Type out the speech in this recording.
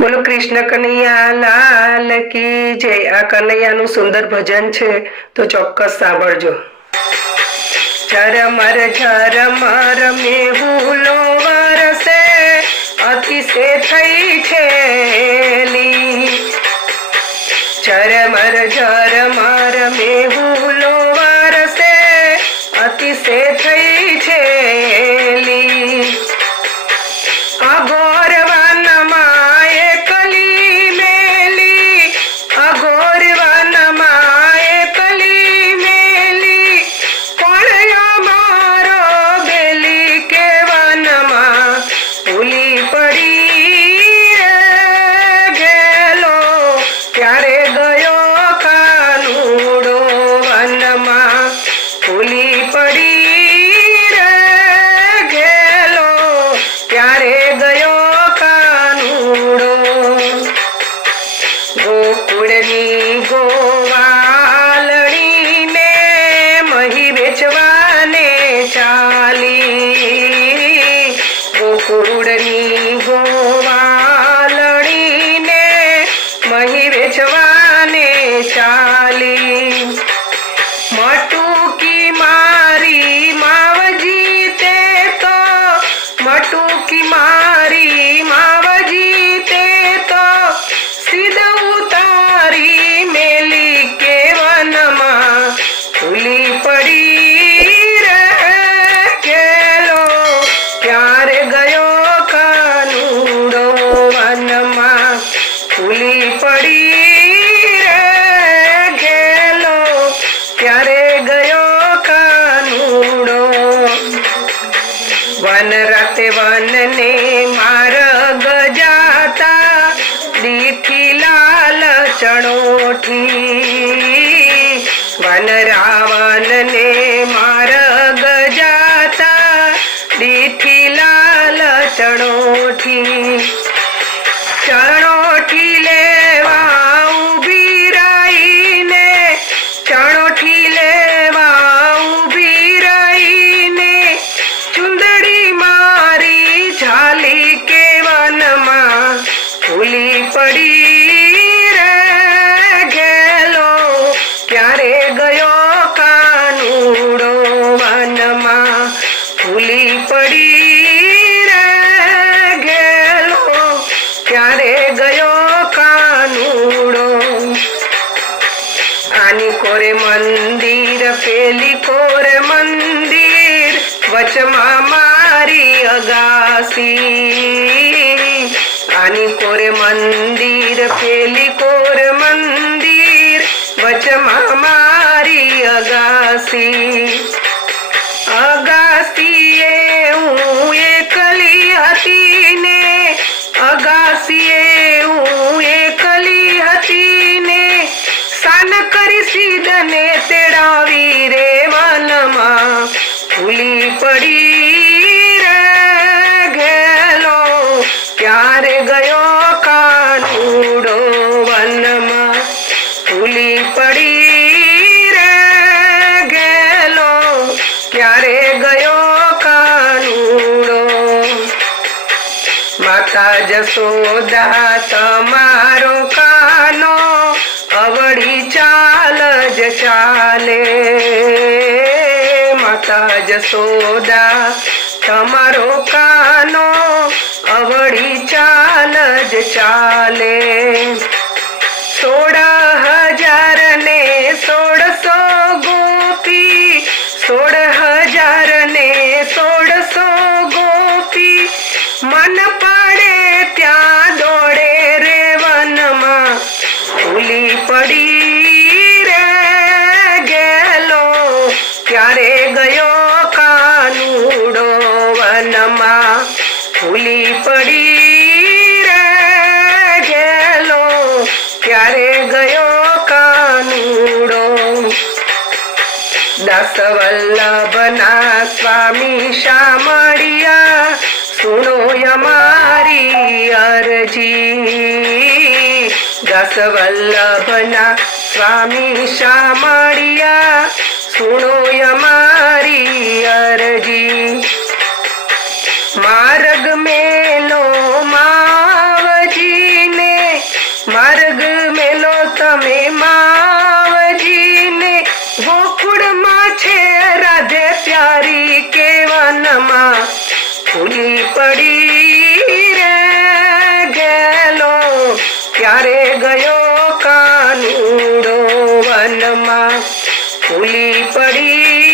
બોલો કૃષ્ણ કનૈયા લાલ કી જય। આ કનૈયાનું સુંદર ભજન છે તો ચોક્કસ સાંભળજો। ઝરમર ઝરમર મેહુલો વરસે અતિશે થઈ છેલી। ઝરમર ઝરમર મેહુલો વરસે અતિશે થઈ છેલી। અઘોર વનમાં એકલી મેલી, અઘોર વનમાં એકલી મેલી, કોણ અમારો બેલી કે વનમાં ભૂલી પડી રે ગેલો, ત્યારે ગયો કાનુડો વનમાં ભૂલી પડી રે ગેલો, ત્યારે ગયો કાનુડો। ગોકુળની ગોવાલણીને મહી વેચવાને ચાલી। ગોકુળની ગોવાલણીને મહી વેચવાને ચાલી। મટુકી મારી માવજી તે તો, મટુકી મારી માવજી તે તો, સીધા ઉતારી મેલી કે વનમાં ભૂલી પડી રે ગેલો, ત્યારે ગયો કાનુડો વનમાં ભૂલી પડી રે ગેલો, ત્યારે ગયો કાનુડો। વન રાતે વનને માર્ગ જાતા, દીઠી લાલ ચણોઠી। વન રાવણને માર્ગ જાતા, દીઠી લાલ ચણોઠી। ચણોઠી લેવા ઊભી રહીને, ચણોઠી લેવા ઊભી રહીને, ચુંદડી મારી ઝાલી કે વનમાં ભૂલી પડી રે ગેલો, ત્યારે ગયો કાનુડો વનમાં ભૂલી પડી રે ગેલો, ત્યારે ગયો કાનુડો। આની કોરે મંદિર, પેલી કોરે મંદિર, વચમાં મારી અગાસી। આની કોરે મંદિર, પેલી કોરે મંદિર, વચમાં મારી અગાસી। અગાસીએ હું એકલી હતી ને, અગાસીએ હું એકલી હતી ને, સાન કરી સીધને તેડાવી રે વનમાં ભૂલી પડી રે ગેલો, ત્યારે ગયો કાનુડો વનમાં ભૂલી પડી રે ગેલો, ત્યારે ગયો કાનુડો। માતા જશોદા તમારો કાનો, અવળી ચાલ જ ચાલે। માતા જશોદા તમારો કાનો, અવળી ચાલ જ ચાલે। 16,000 ને 1600 ગોપી, 16,000 ને 1600 ગોપી, મન પડે ત્યાં દોડે રે વનમાં ભૂલી પડી રે ગેલો, ત્યારે ગયો કાનુડો વનમાં ભૂલી પડી રે ગેલો, ત્યારે ગયો કાનુડો। દાસ વલ્લભના સ્વામી શામળિયા, સુનો અમારી અરજી। દાસ વલ્લભના સ્વામી શામળિયા, સુનો અમારી અરજી। માર્ગ મેલો માવજીને છે રાધે પ્યારી કે વનમાં ફૂલી પડી રે ગેલો ત્યારે ગયો કાનુડો વનમાં ફૂલી પડી